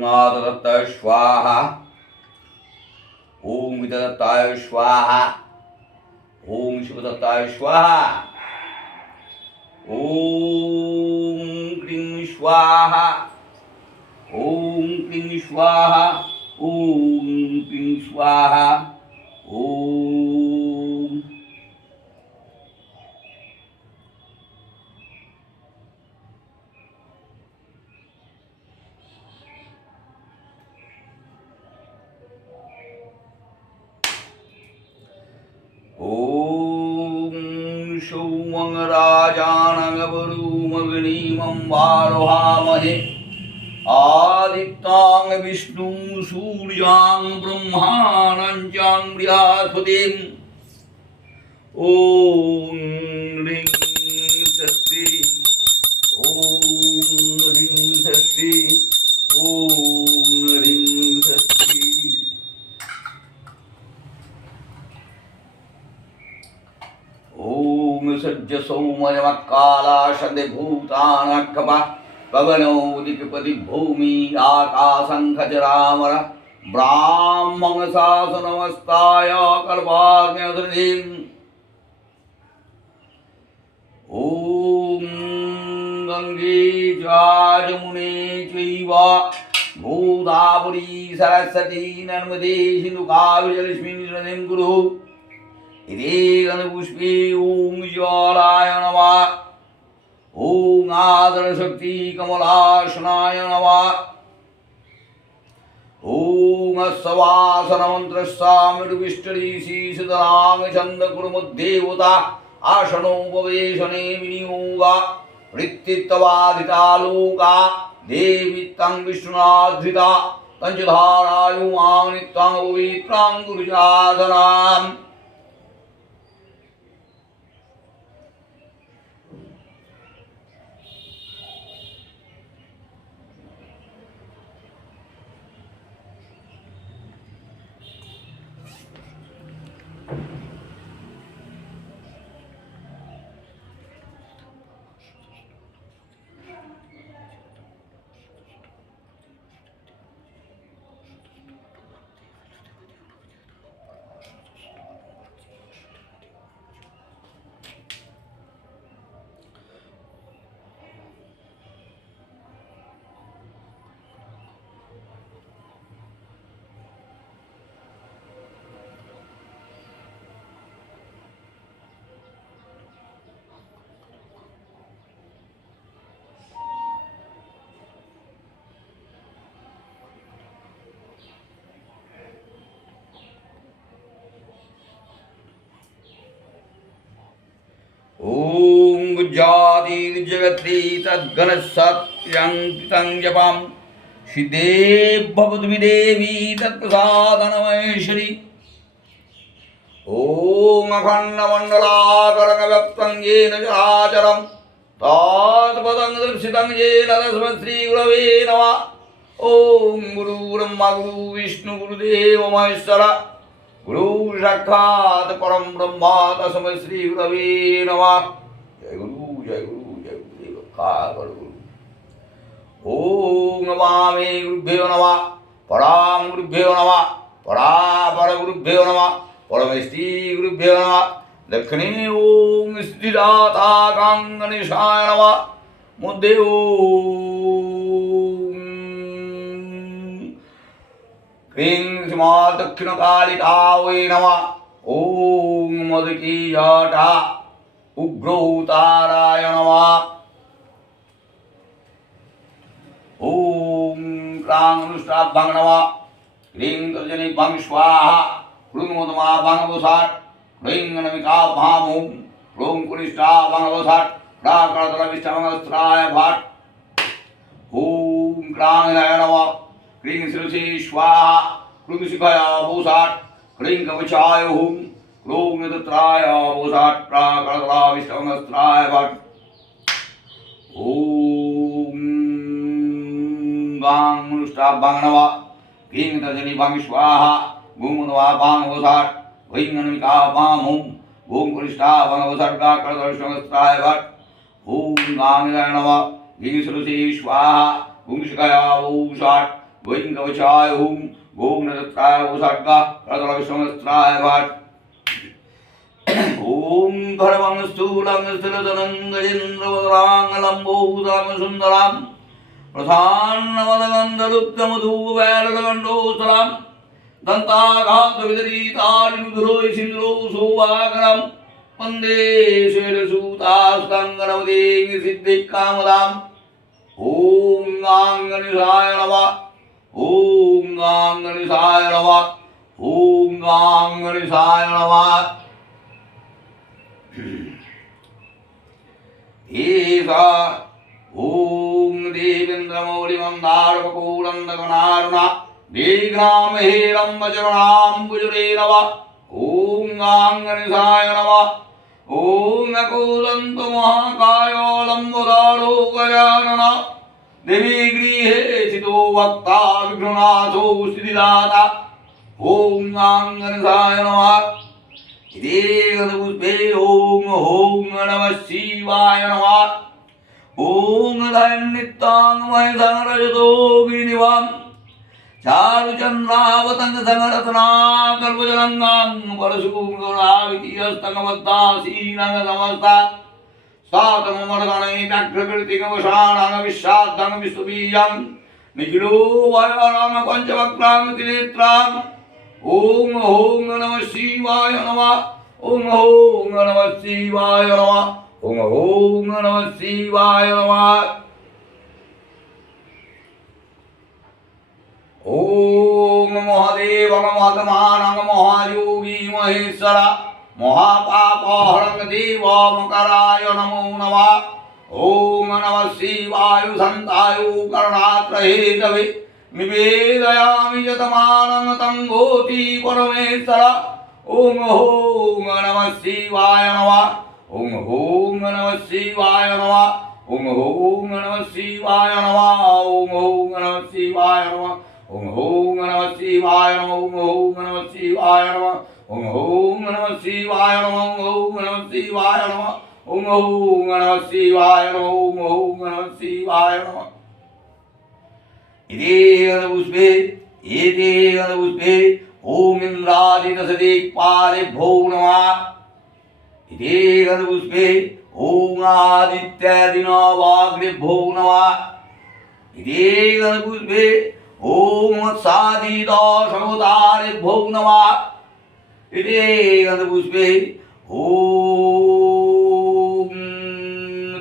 नादत्ताय स्वाहा ओम विदत्ताय स्वाहा ओम शिवदत्ताय स्वाहा ओम क्लीं स्वाहा ओम क्लीं स्वाहा ओम क्लीं स्वाहा ओम सौमंगराजानगवरूमग्निमंवारोहामहे आदित्यां विष्णु सूर्यां ब्रह्माणं च बृहस्पतिं ॐ ह्रीं स्वस्ति ॐ ह्रीं स्वस्ति ॐ ह्रीं स्वस्ति ओम सज्ज सौमयमकाला शंभूतानकपा पवनो दिक्पति भूमि आकाशं खजरामर ब्राह्मण शासनमस्ताय कल्पाग्निधृतिम् ओम गंगे जमुने चैव गोदावरी सरस्वती नर्मदे सिंधु कावेरी जलेस्मिन् सन्निधिं कुरु इति गन्धपुष्पे ओम ज्वालाय नमः ओम आदरशक्ति कमलासनाय नमः ओम सवासनमन्त्रस्सामृतविष्टरीषि सिद्धनाम छन्द कुर्मुद्देवता आसनोपवेशने विनियोगा वृत्तित्वाधितालोका देवी तं विष्णुनाधृता तञ्चधारायुमां नित्यं पवित्रां गुरुजासनाम् ओम गुज्जाति जगत्री तद्गणसत्यं कृतं जपं सिद्धे भवद्विदेवी तत्प्रसादनमहेश्वरी ओम अखण्डमण्डलाकरङ्गव्याप्तं येन चराचरं तत्पदं दर्शितं येन तस्मै श्रीगुरवे नमः ओम गुरु ब्रह्मा गुरु विष्णु गुरुदेव महेश्वर गुरु साक्षात् परम ब्रह्मा तस्मै श्री गुरवे नमः जय गुरुदेव गुरु ओम नमामि गुरुभ्यो नमः पराम गुरुभ्यो नमः परापर गुरुभ्यो नमः परमेष्टि गुरुभ्यो नमः दक्षिणे ओम स्थिदाता गणेशाय नमः मुद्दे क्रीं सीमा दक्षिणकालिकायै नमः ओम मदकी जटा उग्रौताराय नमः ओम क्रांगुष्टाभ्यां नमः क्रीं तर्जनीभ्यां स्वाहा क्रूं मधुमाभ्यां वसाट् क्रीं नमिकाभ्यां ॐ क्रूं कुनिष्ठाभ्यां वसाट् प्राकरतलविष्टमस्त्राय भाट् ओम क्रांगनाय नमः क्रीं शिरसि स्वाहा क्रूं शिखया वसाट् क्रीं कवचाय हुं क्रूं निदत्राय वसाट् प्राकरतलविष्टमस्त्राय भाट् ओम गां मनुष्टाभ्यां नमः क्रीं तर्जनीभ्यां स्वाहा गुं मधुमाभ्यां वसाट् क्रीं नमिकाभ्यां ॐ गुं कुनिष्ठाभ्यां वसाट् प्राकरतलविष्टमस्त्राय भाट् ओम गांगनाय नमः क्रीं शिरसि स्वाहा गुं शिखया वसाट् गोइं कवचाय ओम गोम नरत्राय ओषड्गा करतलविष्णुस्त्राय भाट ओम भरवं स्थूलं स्थिरधनं गजेन्द्रवदराङ्गलम्बोदरं सुन्दरं प्रधानवदगन्धलुप्तमधुवैरगण्डोस्तरं दन्ताघातविदरीतारिमुधुरो सिन्दुरो सोवागरं वन्दे श्वेलसूतास्कङ्गनवदें सिद्धिकामदाम् ओम गांगणेशाय नमः ओम गांगणेशाय नमः ओम गांगणेशाय नमः ईशा ओम देवेन्द्रमौलिमन्दारवकोरन्दगणारुणा दीघ्रामहेरं वज्रणां गुजरे नमः ओम गांगणेशाय नमः ओम अकोदन्तो महाकायो लम्बोदारो गजानन देवी गृहे स्थितो वक्ता विघ्ननाथो स्थितिदाता ओम गांगणेशाय नमः इति गणपुष्पे ओम नमः शिवाय नमः ओम दैन्नित्ताङ्गमय संरजतो गिरिनिवां चारुचन्द्रावतंग संगरत्ना कल्पजलंगां परशुगुणावितीयस्तंगवद्दासीनंग समस्ता सातममर्गणे व्यग्रकृतिकवशानां विश्वाद्दं विश्वबीजं निखिलो वायुराम पंचवक्त्रां त्रिनेत्रां ओम नमः शिवाय नमः ओम नमः शिवाय नमः ओम नमः शिवाय नमः ओम महादेव महात्मानं महायोगी महेश्वर महापापहरं देव मकराय नमो नमः ओम नमः शिवाय संताय करणात्रहेतवे निवेदयामि यतमानं तं गोति परमेश्वर ओम नमः शिवाय नमः ओम नमः शिवाय नमः ओम नमः शिवाय नमः ओम नमः शिवाय नमः ओम नमः शिवाय नमः ओम नमः शिवाय नमः ओम नमः शिवाय नमः ओम नमः शिवाय नमः ओम नमः शिवाय नमः ओम नमः शिवाय नमः इति गणपुष्पे ओम इन्द्रादिदशदिक्पालेभ्यो नमः इति गणपुष्पे ओम आदित्यादिनवाग्नेभ्यो नमः इति गणपुष्पे ओम सादिदशवतारेभ्यो नमः इति गणपुष्पे ओम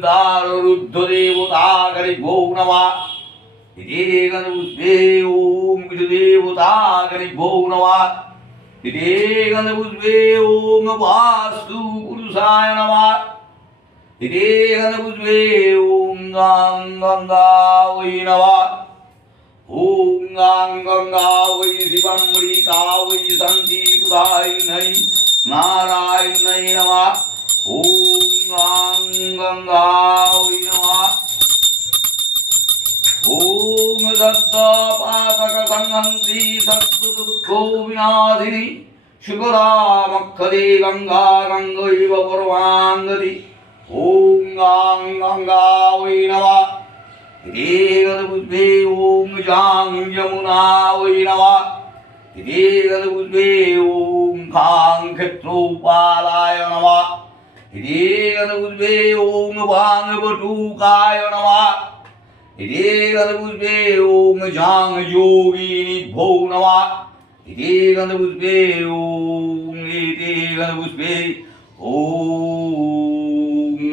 दारुरुद्धदेवतागणेभ्यो नमः इति गणपुष्पे ओम विष्णुदेवतागणेभ्यो नमः इति गणपुष्पे ओम वास्तुपुरुषाय नमः इति गणपुष्पे ओम गंगावै नमः ओम गंगा वै शिवमृता वै सन्ति पुरायिणै नारायणै नमः ओम गंगा वै नमः ओम दत्तपातक संहन्ति सत्तुदुःखो विनाशिनी शुकरामखदे गंगा गंगैव परमाङ्गति ओम गंगा वै नमः इति गणपुष्पे ओम जां यमुना वै नमः इति गणपुष्पे ओम खां क्षेत्रोपालाय नमः इति गणपुष्पे ओम वाङ्बटुकाय नमः इति गणपुष्पे ओम जां योगिनीभ्यो नमः इति गणपुष्पे ओम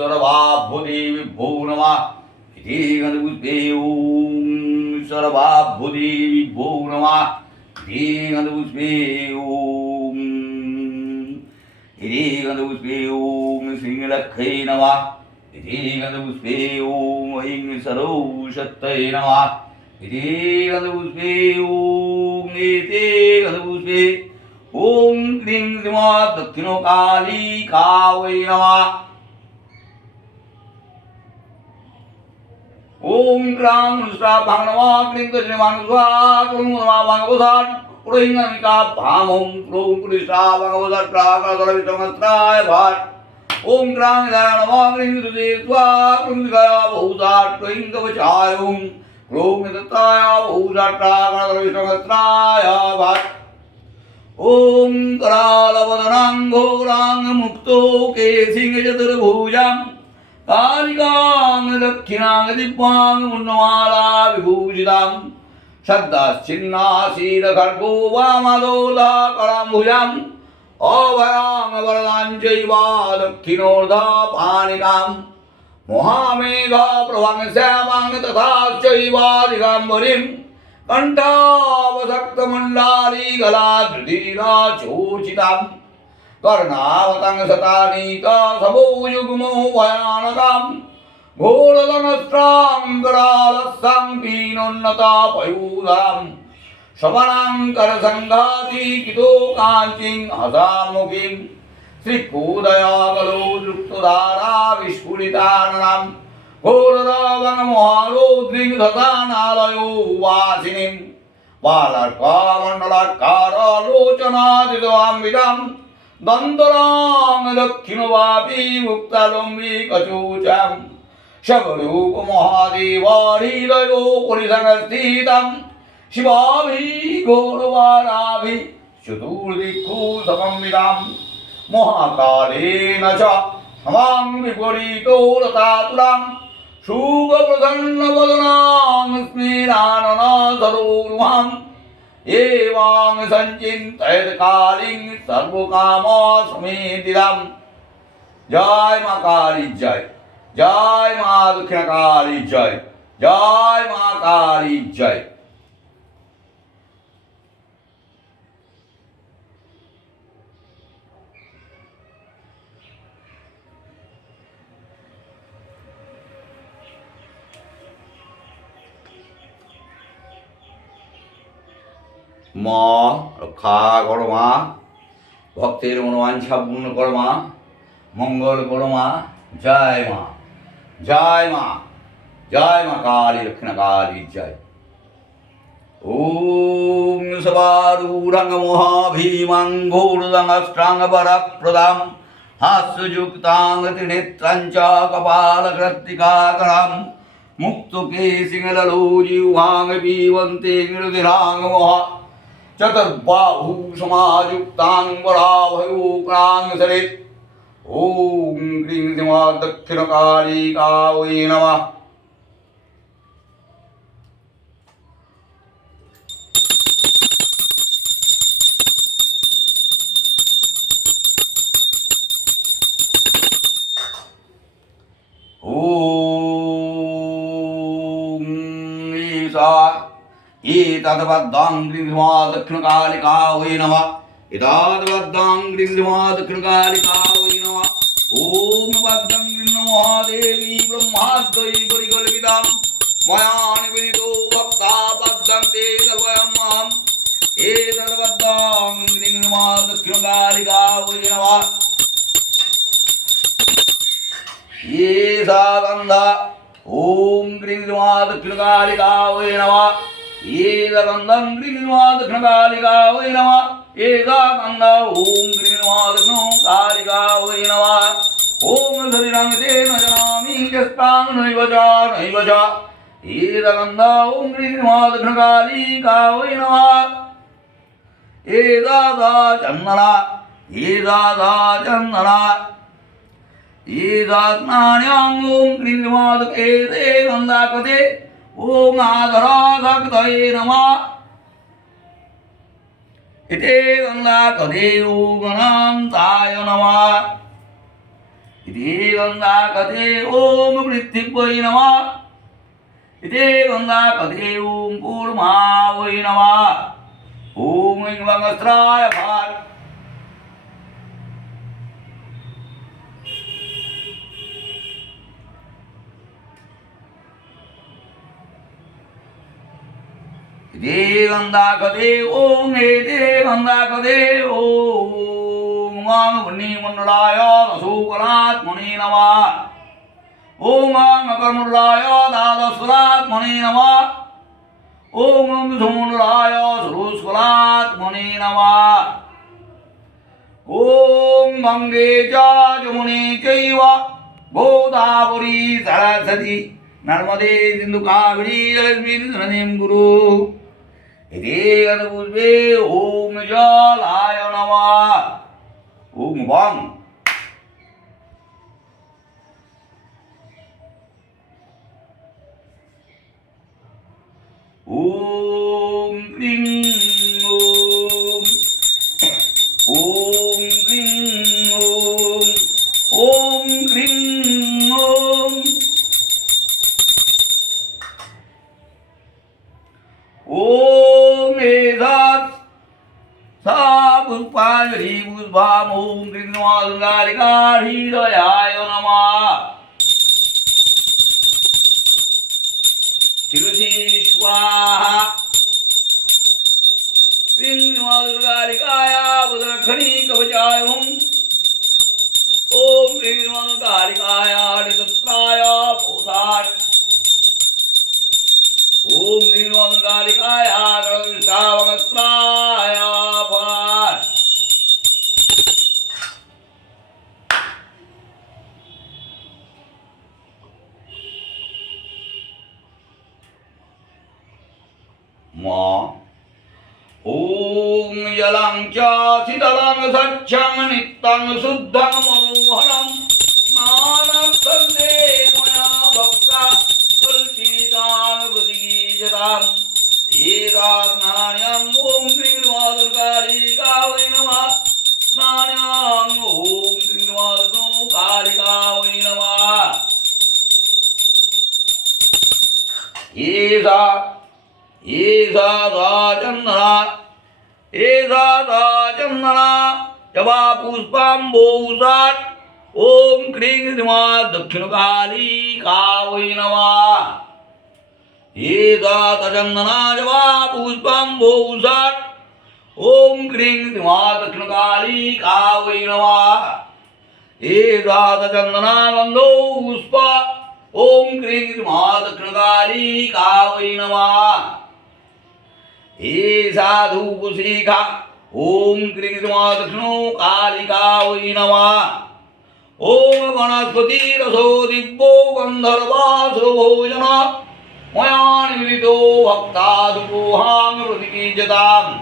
सर्वाभ्युदेविभ्यो नमः इति गणपुष्पे ओम सर्वाभ्युदेविभ्यो नमः इति गणपुष्पे ओम श्रीलक्ष्मै नमः इति गणपुष्पे ओम ऐं सरोषत्यै नमः इति गणपुष्पे ओम ओम क्लीं दक्षिणकालिका वै नमः ओम क्रां नुष्टाभां नमः क्लीं दक्षिणमानुस्वाहा पुरैंगमिका भामों क्रों पुरिष्टा भगवदट्राकरतलविष्णुस्त्राय भाट ओम क्रां नमः क्लीं दुर्जे स्वाहा क्लीं गया बहुधा क्लीं कवचाय ओम ह्रूं निदत्ताय भूषट्टागणविष्णुवस्त्राय भट् ॐ करालवदनां घोरां मुक्तो केसिं चतुर्भुजां कालिकां दक्षिणां दिव्यां मुण्डमाला विभूषितां श्रद्धाश्चिन्नासीदखड्गो वामदोर्धा कराम्बुजाम् अभयां वरदां चैव दक्षिणोर्धा पाणिकाम् महामेघा प्रभां श्यामां तथा चैव दिगम्बरीं कण्ठावसक्तमण्डाली गलाधृतिरा चोचितां कर्णावतं शतानीता सबोयुग्मो भयानकां घोरदनस्त्रां करालस्सां पीनोन्नता पयूधां शवनाङ्करसङ्घाती कितो काञ्चीं हसामुखीं श्रीकोदयागलो दृप्तधारा विस्फुलिताननां घोरदावनमहारोद्रिं दधानालयो वासिनीं बालर्कामण्डलाकारोचनादिदवाम्बिदां दन्तरां दक्षिणवापी मुक्तालम्बी कचोचां शबरूपमहादेव हृदयो पुरिसंस्थितं शिवाभिः घोरवाराभिः चतुर्दिक्षु समन्वितां महाकालेन च समां विपरीतो रतातुलां शुभप्रसन्नवदनां स्मिराननसरोरुहाम् एवां संचिन्तयत् कालीं सर्वकामसमेधितां। जय मां काली जय, जय मां दक्षिण काली जय, जय मां काली जय। মা রক্ষা করো মা, ভক্তের মনোবাঞ্ছা পূর্ণ করো মা, মঙ্গল করো মা। জয় মা, জয় মা, জয় মা কালী দক্ষিণ কালী জয়। ওম সবারূঢ়ং মহাভীমাং ঘোরদংষ্ট্রাং বরপ্রদাং হাস্যযুক্তাং ত্রিনেত্রাং চ কপালকৃত্তিকাকরাং मुक्तकेशिङ्गललोजिह्वां पीबन्ते ङृधिरां महा चतुर्बाहु समायुक्तां वराभयोक्रां सरित्। ॐ क्रीं सीमा दक्षिणकालिकायै नमः। एतद्बद्धां गृह्मा दक्षिणकालिकायै नमः। एतद्बद्धां गृह्मा दक्षिणकालिकायै नमः। ॐ बद्धं गृह्ण महादेवी ब्रह्माद्यै परिकल्पितां मया निवेदितो भक्ता बद्धन्ते सर्वयम्। एतद्बद्धां गृह्मा दक्षिणकालिकायै नमः। ये सा गन्धा ॐ गृह्मा दक्षिणकालिकायै नमः। एतगन्धं गृह्मा दक्षिणकालिकायै नमः। एतगन्ध ॐ गृह्मा दक्षिणकालिकायै नमः। ॐ शरीरं तेन जानामि यस्तां नैव च नैव च। एतगन्ध ॐ गृह्मा दक्षिणकालिकायै नमः। एतदा चन्दना एतदा चन्दना एतस्नान्यां ॐ गृह्मा एते गन्धाकृते ॐ आधराधक्तये नमः। इति गन्धाकृते ॐ अनन्ताय नमः। इति गन्धाकृते ॐ पृथिव्यै नमः। इति गन्धाकृते ॐ कूर्मावै नमः। ॐ वस्त्राय भात् गन्धाकदे ॐ एते गन्धाकदे ॐ वह्निमण्डलाय दशोकलात्मने नमः। ॐ अकर्मण्डलाय द्वादशकलात्मने नमः। ॐ विधुमण्डलाय षोडशकलात्मने नमः। ॐ गङ्गे च यमुने चैव गोदावरी सरस्वती नर्मदे सिंधु कावेरी जलेस्मिन् सन्निधिं कुरु इति गणपुष्पे ओम जलाय नमः ओम वां ओम क्लीं ओम क्लीं ओम क्लीं ओम एधात् सा पुष्पाञ्जलि पुष्पाम् ओम क्लीं दुर्गालिका हृदयाय नमः शिरसि स्वाहा क्लीं दुर्गालिकाय वज्रखणी कवचाय ओम क्लीं दुर्गालिकाय हरितत्राय पोषाय ओम क्लीं दुर्गालिकाय गणविष्टावस्त्राय भार मां ओम जलं च शीतलं स्वच्छं नित्यं शुद्धं मनोहरं स्नानार्थं मया भक्ता कलुषितान् प्रतिगीयताम् एतान्नान्यं ओम क्लीं दुर्गालिका वै नमः स्नान्यं ओम क्लीं दुर्गालिका वै नमः चंदना जबा पुष्पाम्बोजात् ओम क्लीं दक्षिणकालिका वै नमः चंदना जबा पुष्पाम्बोजात् ओम क्लीं दक्षिणकालिका वै नमः चंदना गंधो पुष्प ओम क्लीं दक्षिणकालिका वै नमः धूपशिखा ओम क्लीं दक्षिणकालिका वै नमः ओम वनस्पति रसो दिव्यो गंधर्वासुरो भोजन मया निमिलितो भक्तादुपोहां प्रतिकीर्यताम्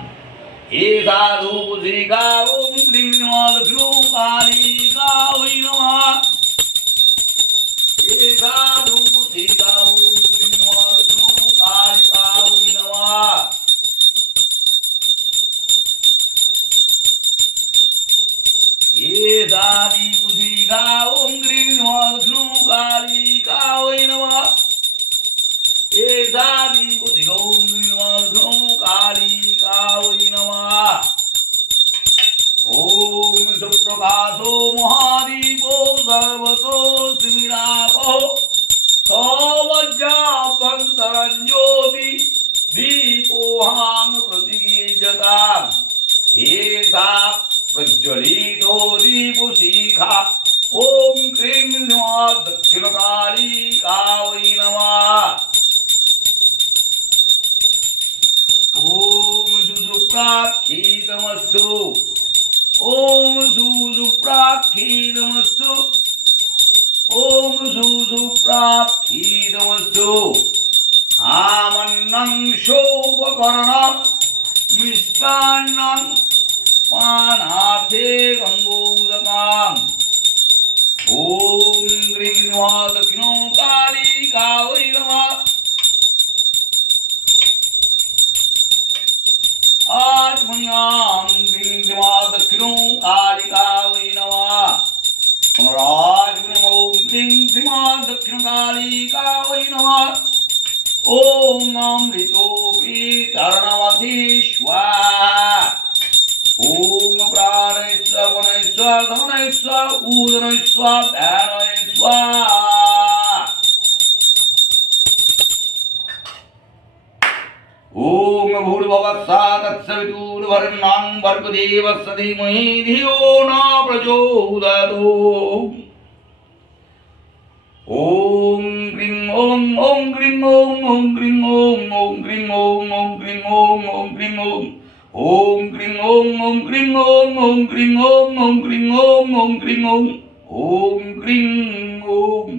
एषा धूपशिखा ओम क्लीं दक्षिणकालिका वै नमः एषा धूपशिखा ओम क्लीं दक्षिणकालिका वै नमः एषा दीपशिखा ओम क्लीं दक्षिणकालिका वै नमः एषा दीपशिखा ओम क्लीं दक्षिणकालिका वै नमः ओम सुप्रकाशो महादीपो सर्वतो स्मिरापो सौवज्राभ्यन्तरं ज्योति दीपोहां प्रतिगीर्यताम् एषा प्रज्वलितो दीपशिखा ओम क्लीं दक्षिणकालिका वै नमः ओम सुप्राक्षितमस्तु ओम सुप्राक्षितमस्तु ओम सुप्राक्षितमस्तु आमन्नं शोभकरणं मिष्टान्नं पानार्थे गंगोदकाम् ओम क्लीं दक्षिणकालिका वै नमः आत्मन्यां क्लीं दक्षिणकालिका वै नमः ओम क्लीं दक्षिणकालिका वै नमः ओम अमृतोऽपि तरणमसि स्वाहा ओम प्राणेश्वर वनेश्वर धनेश्वर उदनेश्वर ध्यानेश्वर ओम भूर्भुवस्सुः तत्सवितुर्वरेण्यं भर्गदेवस्य धीमहि धियो न प्रचोदयात् ओम क्लीं ओम क्लीं ओम क्लीं ओम क्लीं ओम क्लीं ओम क्लीं ओम क्लीं ओम क्लीं ओम क्लीं ओम क्लीं ओम क्लीं ओम क्लीं ओम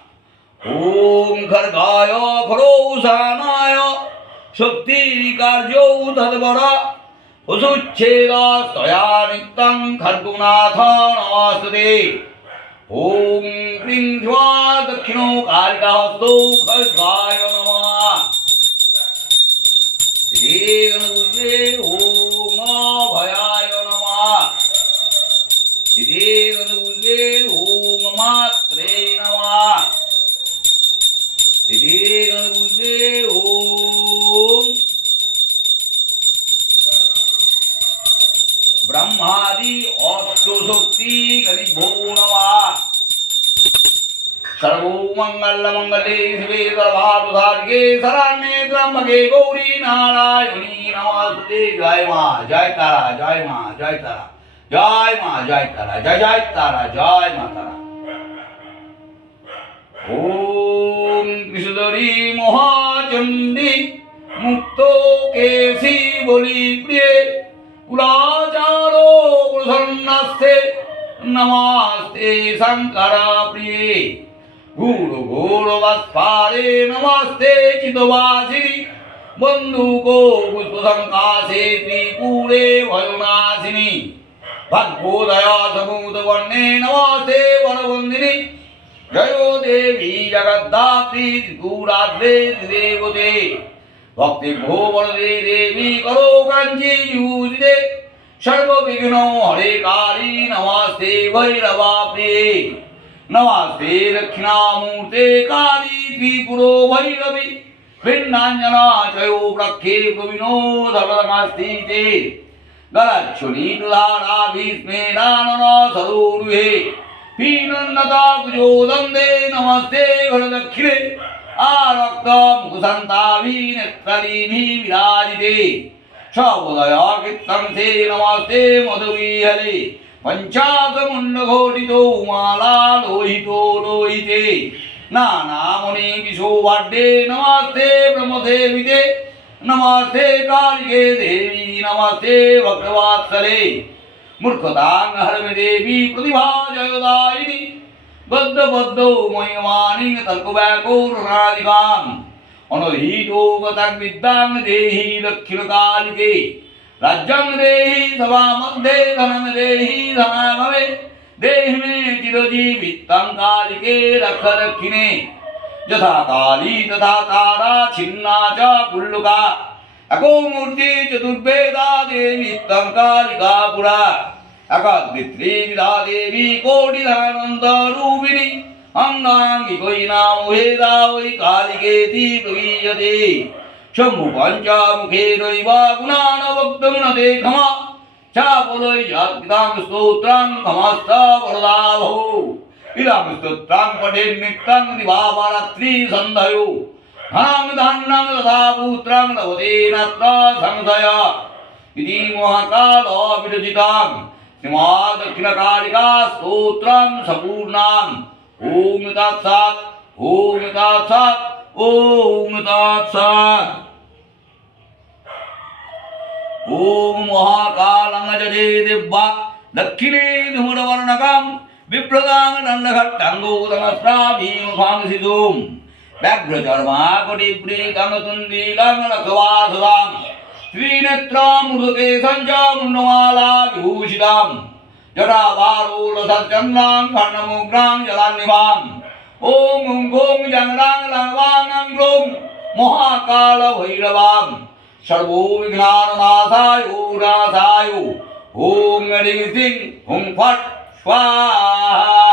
खर्गाय खरोसानाय शक्ति कार्यो तद्वरा पशुच्छेद तया नित्यं खर्गुनाथ नमस्ते। ओम क्लीं स्वा दक्षिणो कालिकाहस्तो खर्गाय नमः। श्री गणपते ओम अभयाय नमः। श्री गणपते ओम मात्रे नमः। श्री गणपते ओम ब्रह्मादि अष्टशक्ति गणिभ्यो नमः। सर्वो मंगल मंगले शिवे सर्वार्थसाधिके शरण्ये त्र्यंबके गौरी नारायणी नमस्ते। जय मां जय तारा जय मां जय तारा जय मां जय तारा जय जय तारा जय मां तारा। ओम कृष्णधरी महाचंडी मुक्तो केसी बोली प्रिय कुलाचारो प्रसन्नस्ते नमस्ते शंकर प्रिय। घूर घूर वत्पारे नमस्ते चितवासिनी बंधुको पुष्पसंकाशे त्रिपुरे भयनाशिनी। भगवोदया समुद्रवर्णे नमस्ते वरवंदिनी। जयो देवी जगद्धात्री त्रिपुराद्रे देवते। भक्ति भोवरदे देवी करो कांची यूजिते। सर्व विघ्नो हरे काली नमस्ते भैरवा प्रिये। नमस्ते दक्षिणामूर्ते काली त्रिपुरो भैरवी। भिन्नांजना चयो प्रख्ये प्रवीणो सर्वदमस्तीते। गलच्छुनी तुधारा भीष्मेनानन सरोरुहे। पीनन्नता कुजोदन्दे नमस्ते गणदक्षिणे। आरक्त मुखसन्ताभि नेत्रलीभि विराजिते। सर्वोदया कीर्तं से नमस्ते मधुविहरे। पंचाशमुण्डघोषितो माला लोहितो लोहिते। नानामुनि विशोभाढ्ये नमस्ते ब्रह्मसेविते। नमस्ते कालिके देवी नमस्ते भक्तवात्सले। मूर्खतां हरमे देवी प्रतिभा जयदायिनी। बद्ध बद्धो मयमानि तर्कव्याकुरणादिकाम्। अनधितो गतं विद्यां देहि दक्षिणकालिके। राज्यं देहि सभामध्ये धनं देहि धनागमे। देहि मे चिरजीवितं कालिके रक्ष दक्षिणे। यथा काली तथा तारा छिन्ना च कुल्लुका। एको मूर्ति चतुर्वेदा देवी तं कालिका पुरा। अकद्वित्रिविधा देवी कोटिधानन्दरूपिणी। अंगांगिकै नाम भेदा वै कालिकेति प्रगीयते। शम्भु पंचमुखेनैव गुणान् वक्तुं न ते क्षमा। चापलै जात्पितां स्तोत्रं खमस्त वरदाभो। इदं स्तोत्रं पठेन्नित्यं दिवारात्रि सन्धयो। धनं धान्यं तथा पुत्रं लभते नत्र संशय। इति महाकाल विरचितं श्रीमद् दक्षिणकालिका स्तोत्रं सम्पूर्णम्। ओम तत्सत् ओम तत्सत् ओम तत्सत्। ओम महाकालं जजे दिव्या दक्षिणे धूम्रवर्णकं विप्रदां दण्डघट्टङ्गोदमस्त्राभिमुखांसितुं। व्याघ्रचर्माकटिप्रीतं तुन्दीलं लक्षवासुदां। त्रिनेत्रं मृदकेशं च मुण्डमाला विभूषितां। जटाभारोलसच्चन्द्रां कर्णमुग्रां जलान्निभाम्। ओम गों जंगरां लंगवां ग्लों महाकाल भैरवां। सर्वो विघ्नानाशाय नाशाय। ओम ह्रीं श्रीं हुं फट् स्वाहा।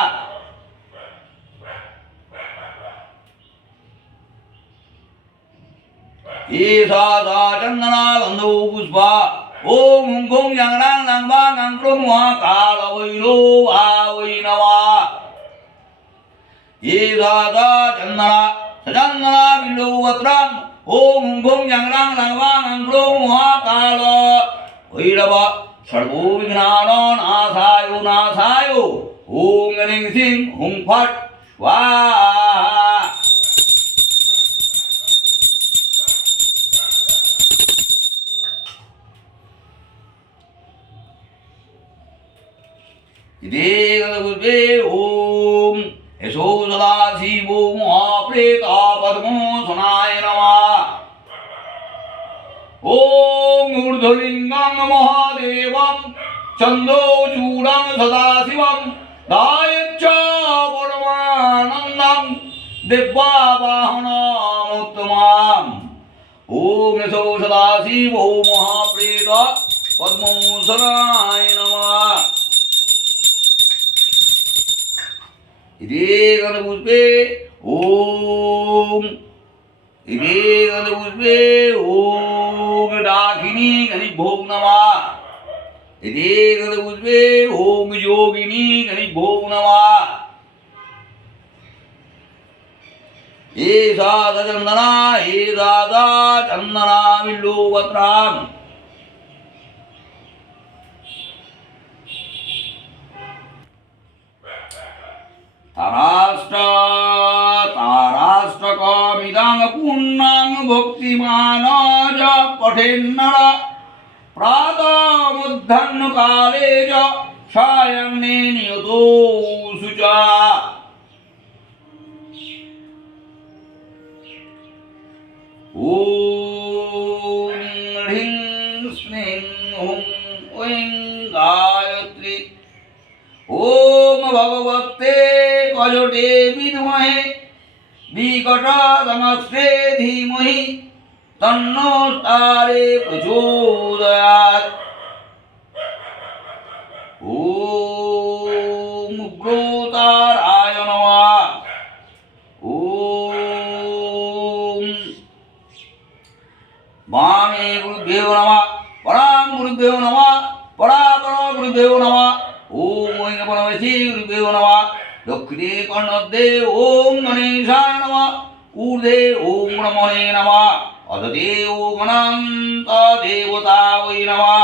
ईशा चंदना गंधो पुष्पा। ओम गों जंगरां लंगवां ग्लों महाकाल भैरवाय नमः। ईशा चंदना सचंदना बिल्वपत्रम्। ओम गों जंगरां लंगवां ग्लों महाकाल भैरव। सर्वो विघ्नानाशाय नाशाय। ओम ह्रीं श्रीं हुं फट् स्वाहा। ओम यशो सदाशिवो महाप्रेताप पद्मोसनाय नमः। ॐ ऊर्ध्वलिङ्गं महादेवं चन्द्रचूडं सदाशिवं ध्यायेच्च परमानन्दं दिव्यावाहनमुत्तमम्। ॐ यशो सदाशिवो महाप्रेत पद्मोसनाय नमः। इति गणपुष्पे ॐ इति गणपुष्पे ॐ डाकिनी गणिभ्यो नमः। इति गणपुष्पे ॐ योगिनी गणिभ्यो नमः। एषा चन्दना एषा चन्दना बिल्वपत्राम्। ताराष्टकमिदं पूर्णं भक्तिमान् च पठेन्नर प्रातमुद्धन्नकाले च सायं नियतो शुचा। ॐ ह्रीं श्रीं हुं ऐं गायत्री। ॐ भगवते कजटे विद्महे विकटतमस्ते धीमहि तन्नो तारे प्रचोदयात्। ॐ उग्रताराय नमः। ॐ वामे गुरुभ्यो नमः परां गुरुभ्यो नमः परापर गुरुभ्यो नमः। ॐ परमेशी गुरुभ्यो नमः। दक्षिणे कर्णद्ये ॐ गणेशाय नमः। ऊर्ध्वे ॐ ब्रह्मणे नमः। अधते ॐ अनन्तदेवतायै नमः।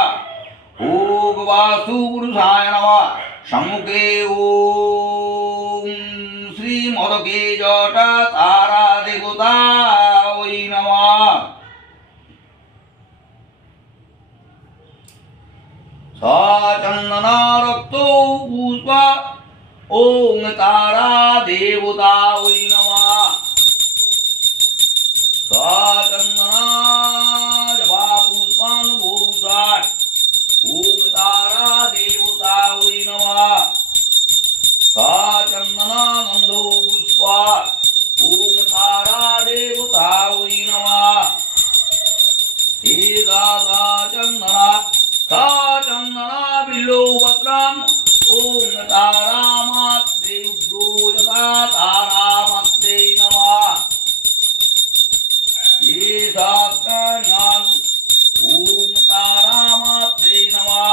ॐ वास्तुपुरुषाय नमः। सम्मुखे ॐ श्रीमदके जटातारादेवतायै नमः। चन्दना रक्तो पुष्प ॐ तारा देवतायै नमः। चन्दना जपा पुष्पं भूषात् ॐ तारा देवतायै नमः। चन्दना गन्धो पुष्प ॐ तारा देवतायै नमः। हे राधा चन्दना चन्दना बिल्वपत्रम् ॐ तारामात्रे उग्रोजता तारामात्रे नमः। ये शास्त्राण्याम् ॐ तारामात्रे नमः।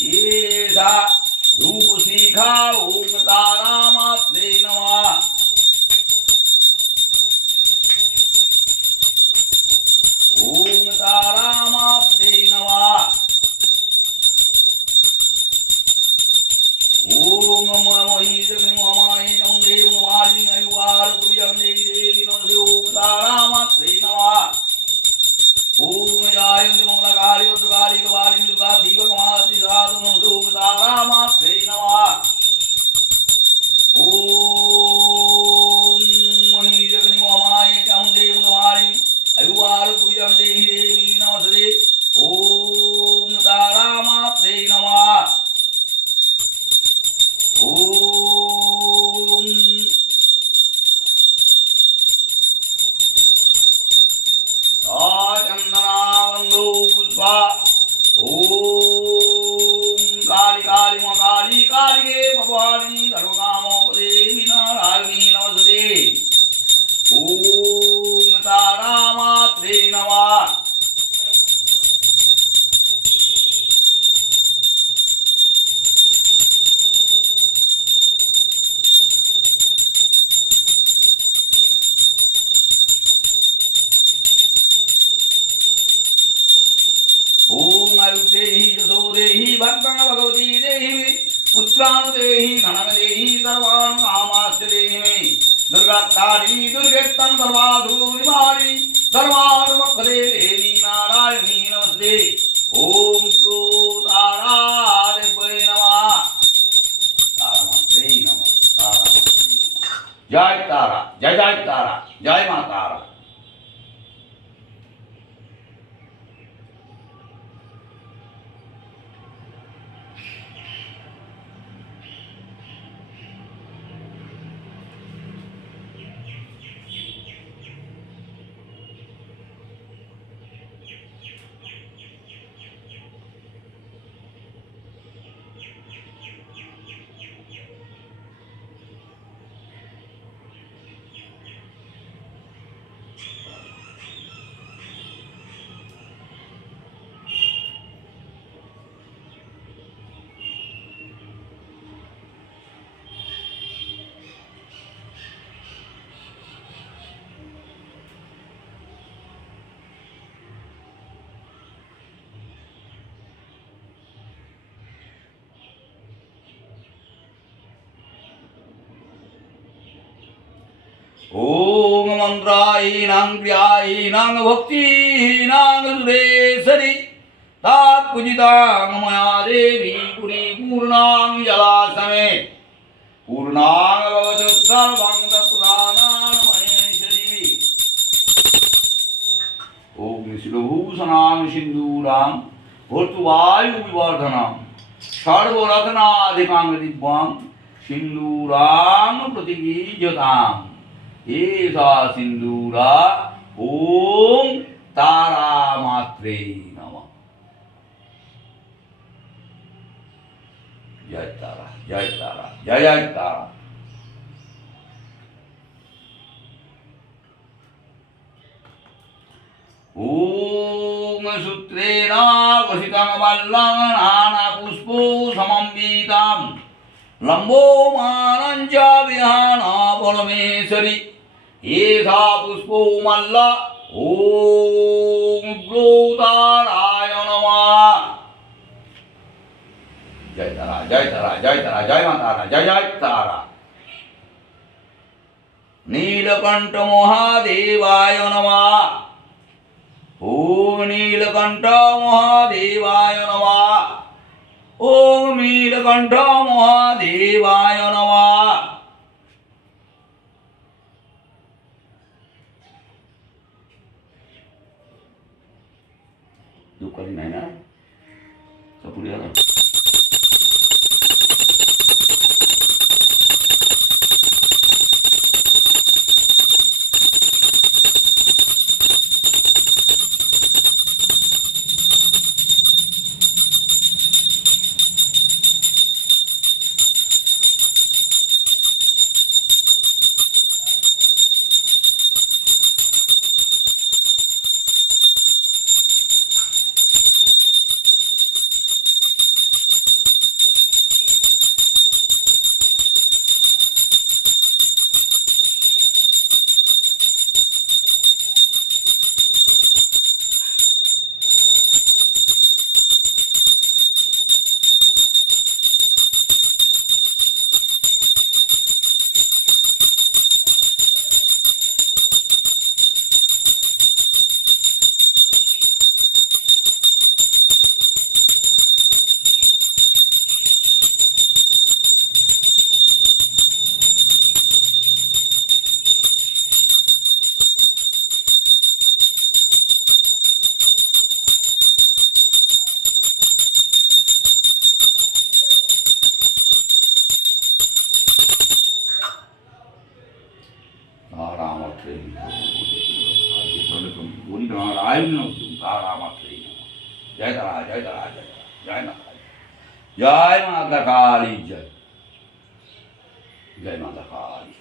ये सा धूपशिखा ॐ तारामात्रे नमः। ॐ तारामात्रे नमः। ॐ ममहि जगन्ममाय चन्द्रे मुमानि अयुवार तुयं देवी नमो ॐ तारामात्रे नमः। ॐ जायन्ति मंगलकाली भद्रकाली कपाली दुर्गा शिवकमाति साधनो ॐ तारामात्रे नमः। ॐ महि जगन्ममाय चन्द्रे मुमानि अयुवार तुयं देवी नमस्ते ॐ तारामात्रे नमः। ॐ चन्दनागन्धो पुष्प ॐ काली काली काली कालिके भवानी सर्वकामोपदेवी नारायणी नमस्ते ॐ तारामात्रे नमः। ॐ आयुर्देहि यशो देहि भद्रं भगवती देहि पुत्रान् देहि धनं देहि सर्वान् कामाश्च देहि मे। दुर्गातारी दुर्गेत्तं सर्वाधु निवारि सर्वार्मकदे देवी नारायणी नमस्ते ॐ तारादेव्यै नमः। तारामात्रै नमः। तारामात्रै नमः। जय तारा। जय जय तारा, जय माँ तारा। ओम मंत्रायीनां क्रियायीनां भक्तीनां सुरेश्वरी तात्पूजितां मया देवी पुरी पूर्णां जलासमे पूर्णां भवतु सर्वं तत्प्रदानां महेश्वरी। ओम शिरोभूषणां सिन्दूरां भर्तुवायुविवर्धनां सर्वरत्नाधिकां दिव्यां सिन्दूरां प्रतिगीयताम् एषा सिंदूरा ओम तारा मात्रे नमः। जय तारा, जय तारा, जय जय तारा। ओम सूत्रेण वसितं वल्लं नानापुष्पो समन्वितं लम्बोमानं च विहाना परमेश्वरी एषा पुष्पो मल्ला ओम ग्रोताराय नमः। जय तारा, जय तारा, जय तारा, जय माँ तारा, जय जय तारा। नीलकंठ महादेवाय नमः। ओम नीलकंठ महादेवाय नमः। ओम नीलकंठ महादेवाय नमः। दुःखाची नाही ना पुढे आला। जय तारा, जय तारा, जय जय माता, जय माता काली, जय जय माता काली।